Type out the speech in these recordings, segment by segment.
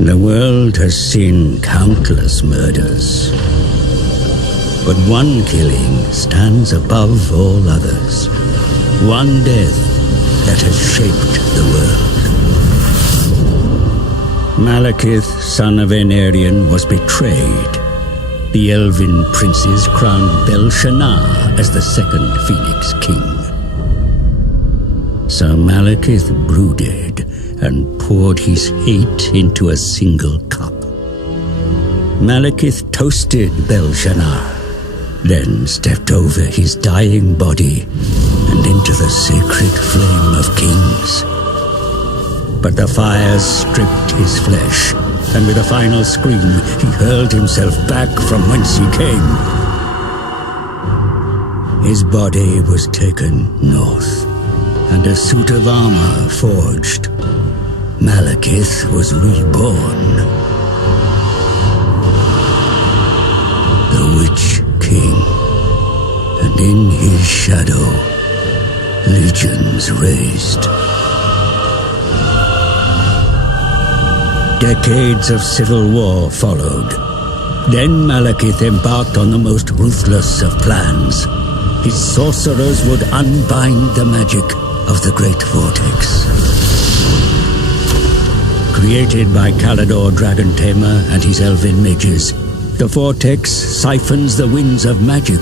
The world has seen countless murders, but one killing stands above all others. One death that has shaped the world. Malekith, son of Aenarion, was betrayed. The elven princes crowned Bel-Shannar as the second Phoenix King. So Malekith brooded and poured his hate into a single cup. Malekith toasted Bel-Shannar, then stepped over his dying body and into the sacred flame of kings. But the fires stripped his flesh, and with a final scream, he hurled himself back from whence he came. His body was taken north, and a suit of armor forged. Malekith was reborn. The Witch King, and in his shadow, legions raised. Decades of civil war followed. Then Malekith embarked on the most ruthless of plans. His sorcerers would unbind the magic of the Great Vortex. Created by Kallador Dragon Tamer and his elven mages, the Vortex siphons the winds of magic,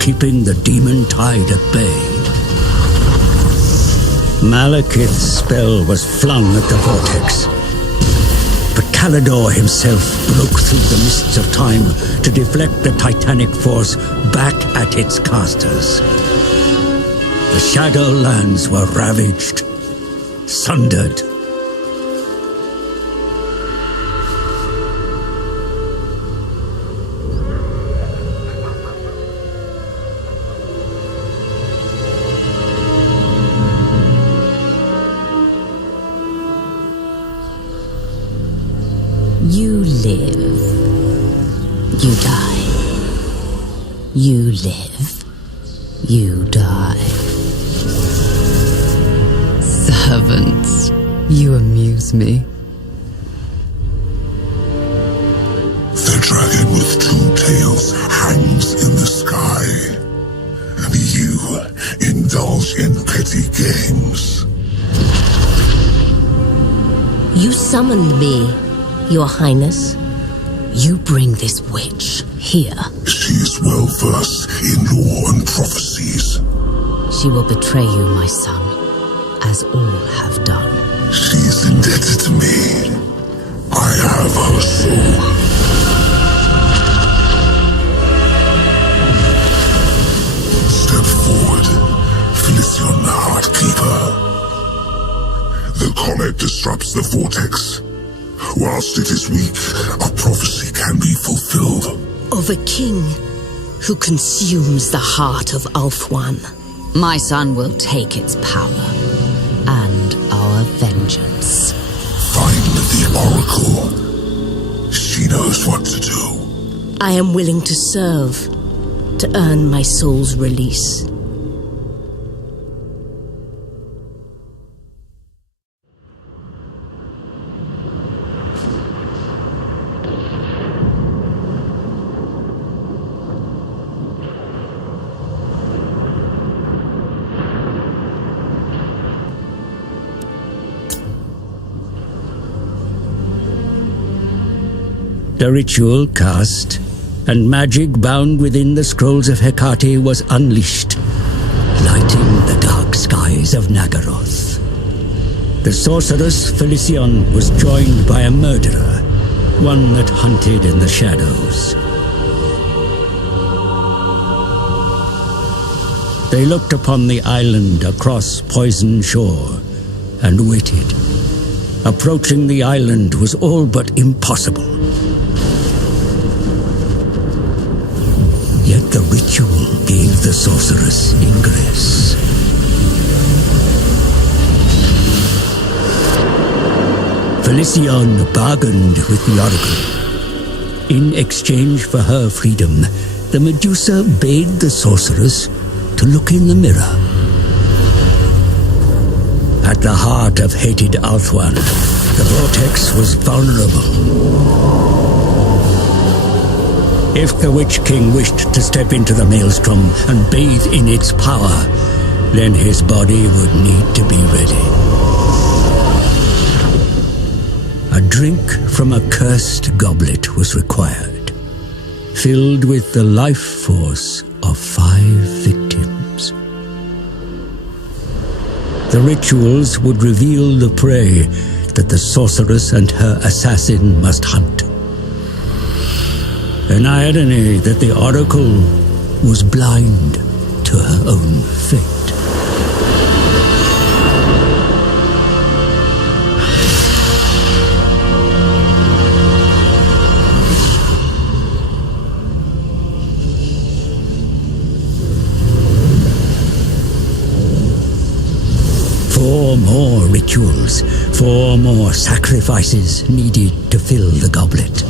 keeping the demon tide at bay. Malekith's spell was flung at the Vortex, but Kallador himself broke through the mists of time to deflect the titanic force back at its casters. The Shadowlands were ravaged, sundered. You live. You die. You live. You die. Servants, you amuse me. The dragon with two tails hangs in the sky, and you indulge in petty games. You summoned me, Your Highness. You bring this witch here. She is well versed in lore and prophecies. She will betray you, my son, as all have done. She is indebted to me. I have her soul. Step forward, Felicion the Heartkeeper. The comet disrupts the vortex. Whilst it is weak, a prophecy can be fulfilled. Of a king who consumes the heart of Ulthuan. My son will take its power and our vengeance. Find the Oracle. She knows what to do. I am willing to serve, to earn my soul's release. The ritual cast, and magic bound within the scrolls of Hecate was unleashed, lighting the dark skies of Nagaroth. The sorceress Felicion was joined by a murderer, one that hunted in the shadows. They looked upon the island across Poison Shore and waited. Approaching the island was all but impossible. Yet the ritual gave the sorceress ingress. Felicion bargained with the Oracle. In exchange for her freedom, the Medusa bade the sorceress to look in the mirror. At the heart of hated Ulthuan The vortex was vulnerable. If the Witch King wished to step into the maelstrom and bathe in its power, then his body would need to be ready. A drink from a cursed goblet was required, filled with the life force of 5 victims. The rituals would reveal the prey that the sorceress and her assassin must hunt. An irony that the Oracle was blind to her own fate. 4 more rituals, 4 more sacrifices needed to fill the goblet.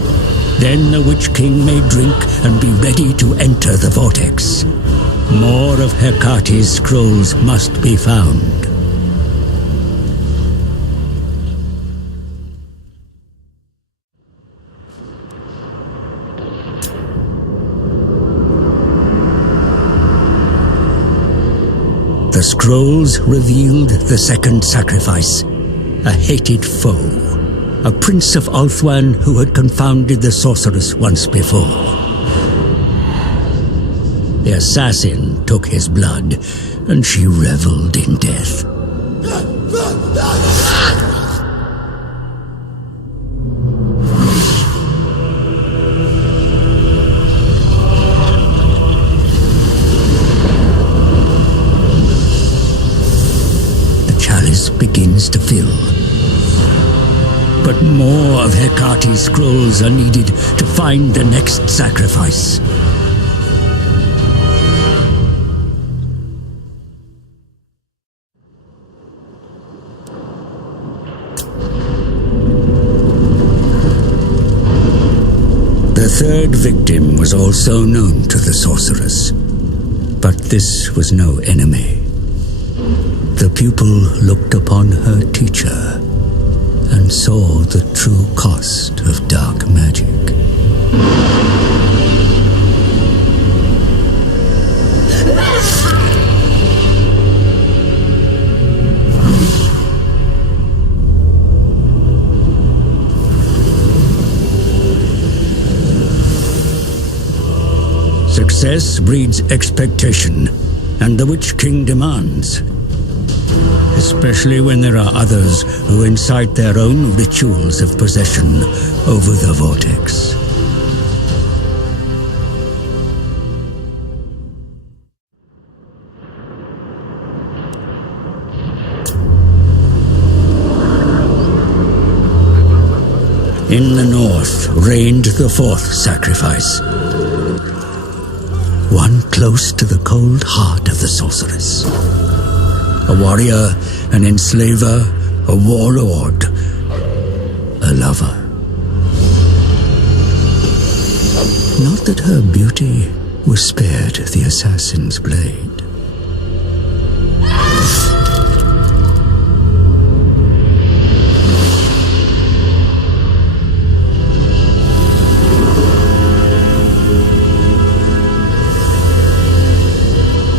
Then the Witch King may drink and be ready to enter the vortex. More of Hecate's scrolls must be found. The scrolls revealed the second sacrifice, a hated foe, a prince of Ulthuan who had confounded the sorceress once before. The assassin took his blood, and she reveled in death. Begins to fill. But more of Hecate's scrolls are needed to find the next sacrifice. The third victim was also known to the sorceress, but this was no enemy. The pupil looked upon her teacher and saw the true cost of dark magic. Success breeds expectation, and the Witch King demands. Especially when there are others who incite their own rituals of possession over the vortex. In the north reigned the fourth sacrifice, one close to the cold heart of the sorceress. A warrior, an enslaver, a warlord, a lover. Not that her beauty was spared the assassin's blade.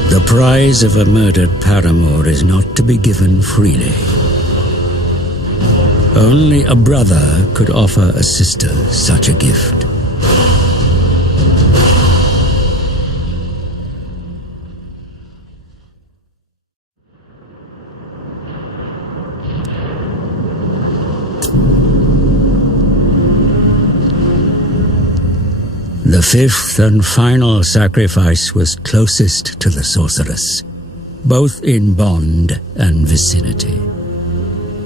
The prize of a murdered paramour is not to be given freely. Only a brother could offer a sister such a gift. The fifth and final sacrifice was closest to the sorceress, both in bond and vicinity.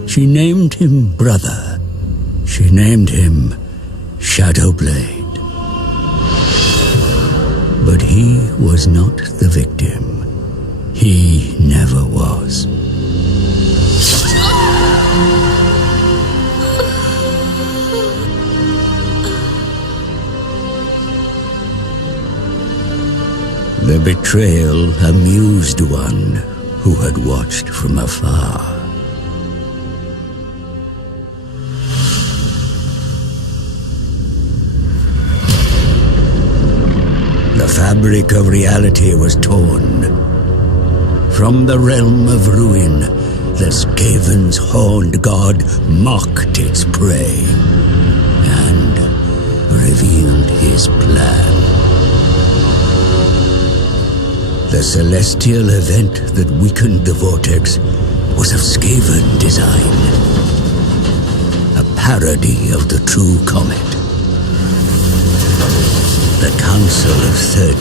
She named him brother. She named him Shadowblade. But he was not the victim. He never was. The betrayal amused one who had watched from afar. fabric of reality was torn. From the realm of ruin, the Skaven's horned god mocked its prey and revealed his plan. The celestial event that weakened the vortex was of Skaven design, a parody of the true comet. The Council of 13,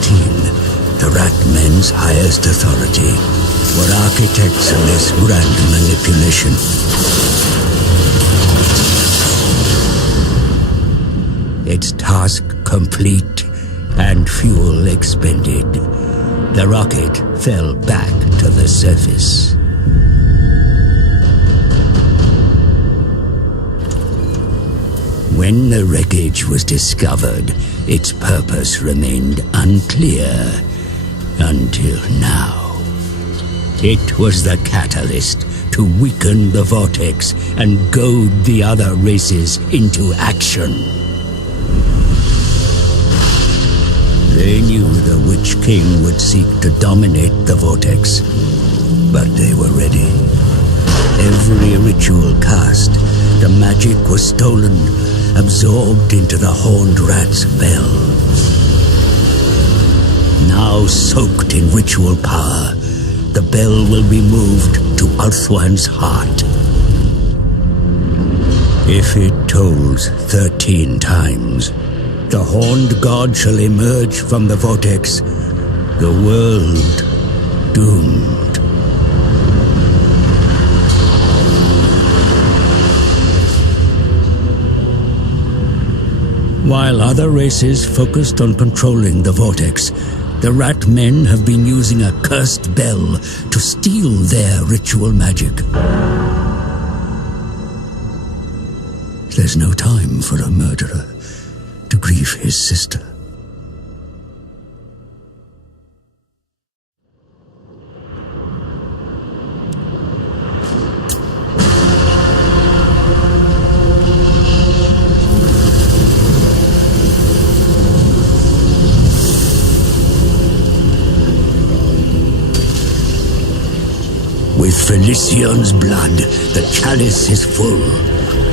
the Rat Men's highest authority, were architects of this grand manipulation. Its task complete and fuel expended, the rocket fell back to the surface. When the wreckage was discovered, its purpose remained unclear until now. It was the catalyst to weaken the vortex and goad the other races into action. They knew the Witch King would seek to dominate the vortex, but they were ready. Every ritual cast, the magic was stolen, absorbed into the Horned Rat's bell. Now soaked in ritual power, the bell will be moved to Ulthuan's heart. If it tolls 13 times, the Horned God shall emerge from the vortex, the world doomed. While other races focused on controlling the vortex, the Rat Men have been using a cursed bell to steal their ritual magic. There's no time for a murderer to grieve his sister. With Felician's blood, the chalice is full,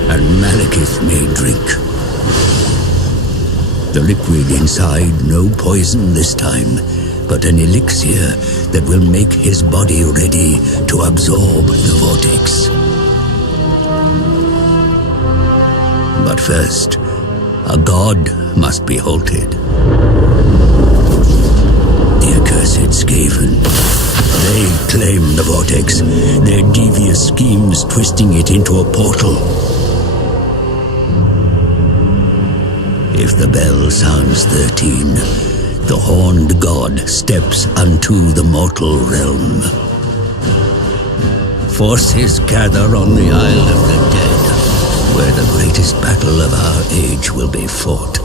and Malekith may drink. The liquid inside, no poison this time, but an elixir that will make his body ready to absorb the vortex. But first, a god must be halted. The accursed Skaven. They claim the vortex, their devious schemes twisting it into a portal. If the bell sounds 13, the Horned God steps unto the mortal realm. Forces gather on the Isle of the Dead, where the greatest battle of our age will be fought.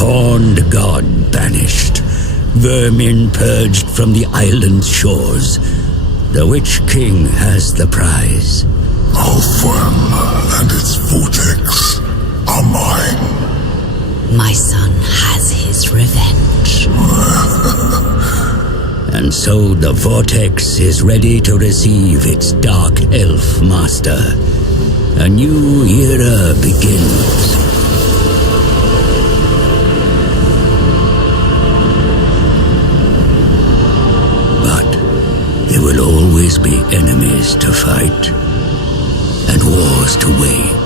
Horned God banished, vermin purged from the island's shores. The Witch King has the prize. Ulthuan and its vortex are mine. My son has his revenge. And so the vortex is ready to receive its Dark Elf master. A new era begins. There will always be enemies to fight and wars to wage.